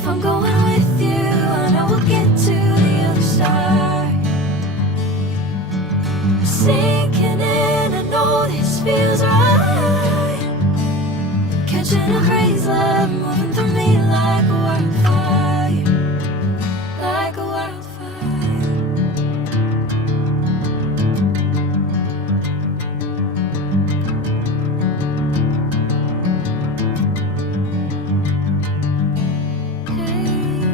If I'm going with you, I know we'll get to the other side. Sinking in, I know this feels right. Catching a breeze, love moving through me like a wildfire, like a wildfire. Hey,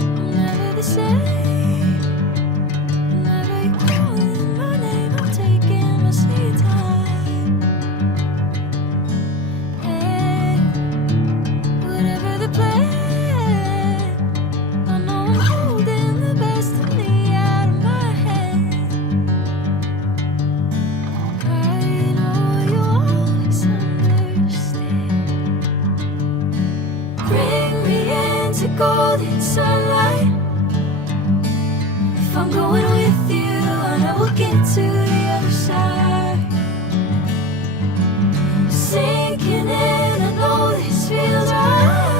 I'm never the same. Whenever you're calling my name, I'm taking my sweet time. Hey, whatever the plan, I know I'm holding the best of me out of my hand. I know you always understand. Bring me into golden sunlight. If I'm going with you, I know we'll get to the other side. Sinking in, I know this feels right.